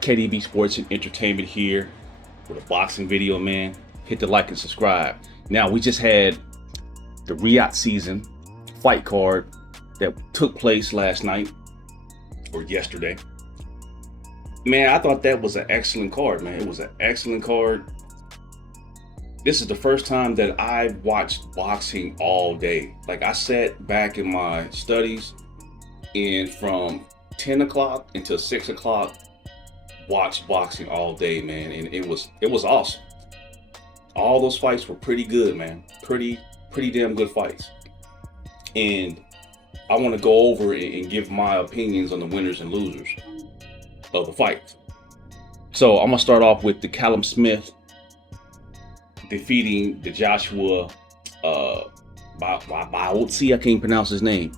KDB Sports and Entertainment here with a boxing video, man. Hit the like and subscribe. Now, we just had the Riyadh season fight card that took place last night or yesterday. Man, I thought that was an excellent card, man. It was an excellent card. This is the first time that I've watched boxing all day. Like, I sat back in my studies and from 10 o'clock until 6 o'clock, watched boxing all day, man. And it was awesome. All those fights were pretty good, man. Pretty damn good fights. And I want to go over and give my opinions on the winners and losers of the fight. So I'm gonna start off with the Callum Smith defeating the Joshua Baotsi. I can't pronounce his name,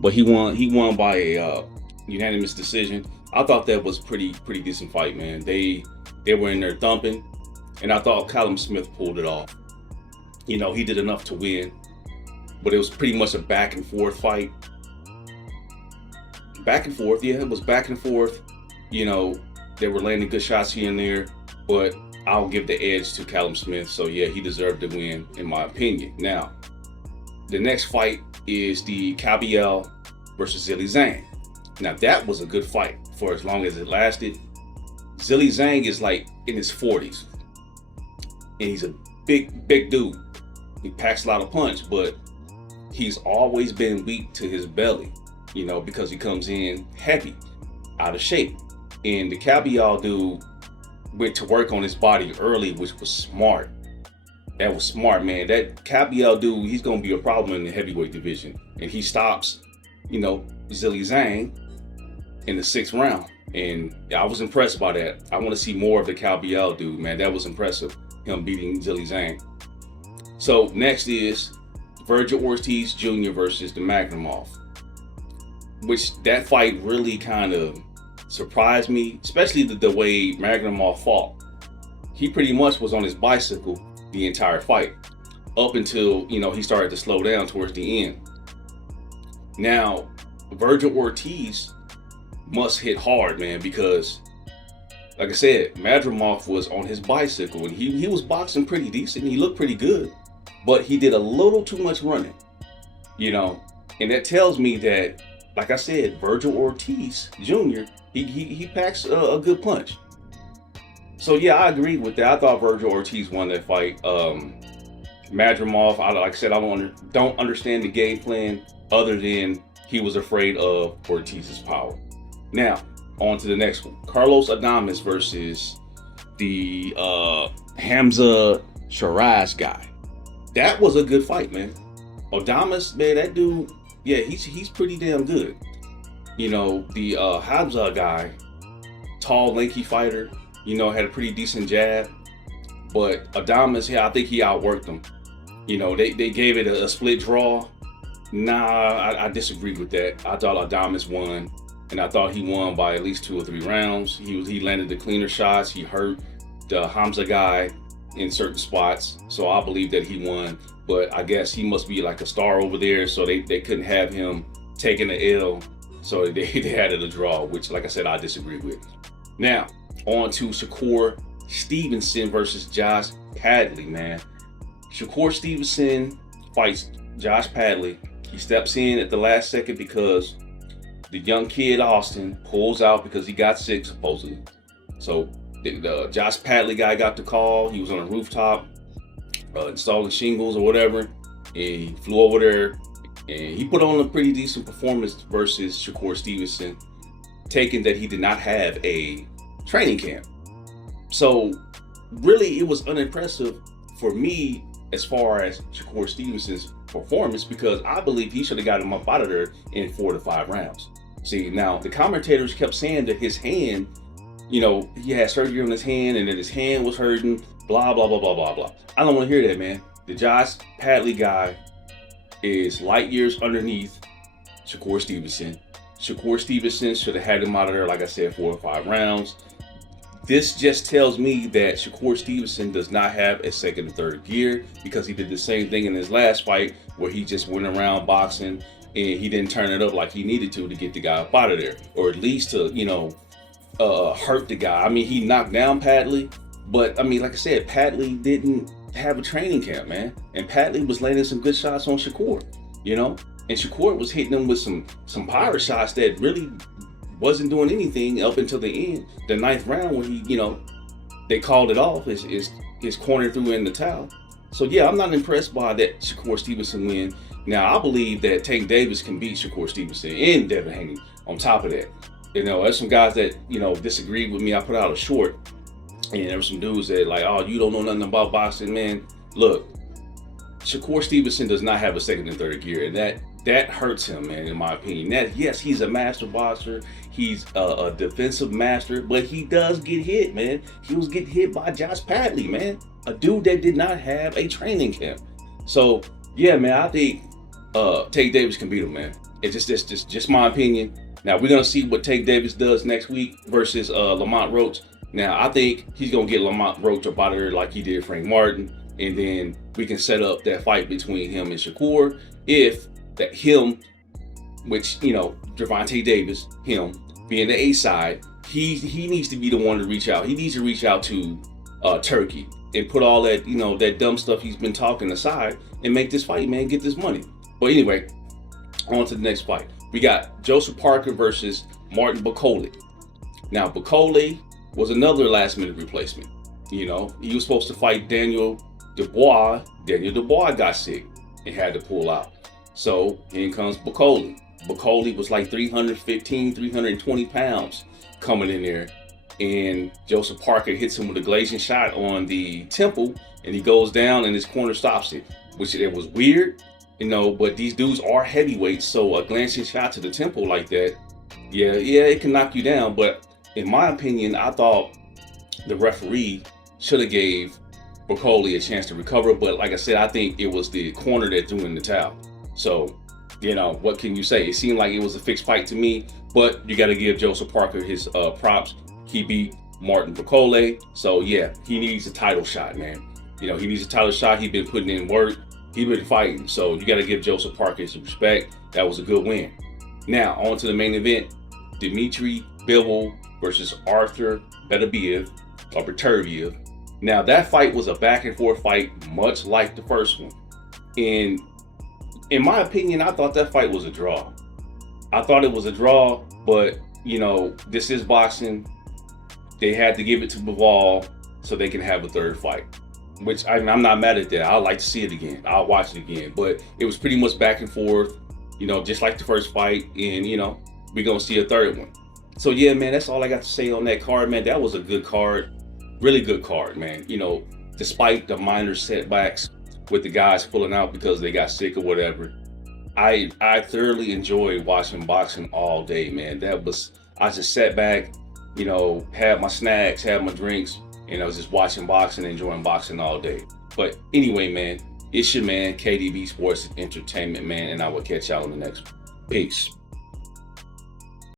but he won by a unanimous decision. I thought that was pretty decent fight, man. They were in there thumping, and I thought Callum Smith pulled it off. You know, he did enough to win, but it was pretty much a back and forth fight. Back and forth, yeah, it was back and forth. You know, they were landing good shots here and there, but I'll give the edge to Callum Smith. So yeah, he deserved to win, in my opinion. Now, the next fight is the Kabiel versus Zhilei Zhang. Now, that was a good fight for as long as it lasted. Zhilei Zhang is like in his 40s, and he's a big dude. He packs a lot of punch, but he's always been weak to his belly, you know, because he comes in heavy, out of shape. And the Kabiel dude went to work on his body early, which was smart. That was smart, man. That Kabiel dude, he's gonna be a problem in the heavyweight division. And he stops, you know, Zhilei Zhang in the 6th round. And I was impressed by that. I want to see more of the Kabiel dude, man. That was impressive, him beating Zhilei Zhang. So next is Virgil Ortiz Jr. versus the Magnemov, which that fight really kind of surprised me, especially the way Magnemov fought. He pretty much was on his bicycle the entire fight, up until, you know, he started to slow down towards the end. Now, Virgil Ortiz must hit hard, man, because, like I said, Magnemov was on his bicycle, and he was boxing pretty decent. He looked pretty good, but he did a little too much running, you know, and that tells me that, like I said, Virgil Ortiz Jr., he packs a good punch. So yeah, I agreed with that. I thought Virgil Ortiz won that fight. Magnemov, like I said, I don't understand the game plan other than he was afraid of Ortiz's power. Now, on to the next one. Carlos Adames versus the Hamza Shiraz guy. That was a good fight, man. Adames, man, that dude, yeah, he's pretty damn good. You know, the Hamza guy, tall, lanky fighter, you know, had a pretty decent jab. But Adames, yeah, I think he outworked him. You know, they gave it a split draw. Nah, I disagreed with that. I thought Adames won, and I thought he won by at least 2 or 3 rounds. He landed the cleaner shots. He hurt the Hamza guy in certain spots, so I believe that he won. But I guess he must be like a star over there, so they couldn't have him taking the L, so they had it a draw, which, like I said, I disagree with. Now, on to Shakur Stevenson versus Josh Padley, man. Shakur Stevenson fights Josh Padley. He steps in at the last second because the young kid Austin pulls out because he got sick, supposedly. So the Josh Padley guy got the call. He was on a rooftop installing shingles or whatever, and he flew over there, and he put on a pretty decent performance versus Shakur Stevenson, taking that he did not have a training camp. So really, it was unimpressive for me as far as Shakur Stevenson's performance, because I believe he should have got him up out of there in 4 to 5 rounds. See, now the commentators kept saying that his hand, you know, he had surgery on his hand and that his hand was hurting, blah, blah, blah, blah, blah, blah. I don't want to hear that, man. The Josh Padley guy is light years underneath Shakur Stevenson. Shakur Stevenson should have had him out of there, like I said, 4 or 5 rounds. This just tells me that Shakur Stevenson does not have a second or third gear, because he did the same thing in his last fight where he just went around boxing and he didn't turn it up like he needed to get the guy up out of there, or at least to, you know, hurt the guy. I mean, he knocked down Padley, but I mean, like I said, Padley didn't have a training camp, man, and Padley was landing some good shots on Shakur, you know, and Shakur was hitting him with some power shots that really wasn't doing anything up until the end, the ninth round, when he, you know, they called it off. His corner threw in the towel. So yeah, I'm not impressed by that Shakur Stevenson win. Now I believe that Tank Davis can beat Shakur Stevenson and Devin Haney. On top of that, you know, there's some guys that, you know, disagreed with me. I put out a short, and there were some dudes that like, oh, you don't know nothing about boxing, man. Look, Shakur Stevenson does not have a second and third gear, and that hurts him, man, in my opinion. That, yes, he's a master boxer, he's a defensive master, but he does get hit, man. He was getting hit by Josh Padley, man, a dude that did not have a training camp. So yeah, man, I think Tank Davis can beat him, man. It's just my opinion. Now we're gonna see what Tank Davis does next week versus Lamont Roach. Now I think he's gonna get Lamont Roach up out of there like he did Frank Martin, and then we can set up that fight between him and Shakur. If that him, which, you know, Gervonta Davis, him being the A side, he needs to be the one to reach out. He needs to reach out to Turkey and put all that, you know, that dumb stuff he's been talking aside and make this fight, man, get this money. But anyway, on to the next fight. We got Joseph Parker versus Martin Bakole. Now, Bakole was another last-minute replacement. You know, he was supposed to fight Daniel Dubois. Daniel Dubois got sick and had to pull out. So, in comes Bakole. Bakole was like 315, 320 pounds coming in there. And Joseph Parker hits him with a glazing shot on the temple, and he goes down and his corner stops it, which it was weird. You know, but these dudes are heavyweights, so a glancing shot to the temple like that, yeah, it can knock you down. But in my opinion, I thought the referee should have gave Bakole a chance to recover. But like I said, I think it was the corner that threw in the towel. So, you know, what can you say? It seemed like it was a fixed fight to me, but you got to give Joseph Parker his props. He beat Martin Bakole, so yeah, he needs a title shot, man. You know, he needs a title shot. He's been putting in work. He's been fighting, so you got to give Joseph Parker his respect. That was a good win. Now, on to the main event. Dmitry Bivol versus Arthur Beterbiev. Now, that fight was a back-and-forth fight, much like the first one. And in my opinion, I thought that fight was a draw. I thought it was a draw, but, you know, this is boxing. They had to give it to Bivol so they can have a third fight. Which I'm not mad at that. I'd like to see it again. I'll watch it again. But it was pretty much back and forth, you know, just like the first fight. And, you know, we're going to see a third one. So, yeah, man, that's all I got to say on that card, man. That was a good card. Really good card, man. You know, despite the minor setbacks with the guys pulling out because they got sick or whatever, I thoroughly enjoyed watching boxing all day, man. I just sat back, you know, had my snacks, had my drinks, and I was just watching boxing, enjoying boxing all day. But anyway, man, it's your man, KDB Sports Entertainment, man, and I will catch y'all on the next one. Peace.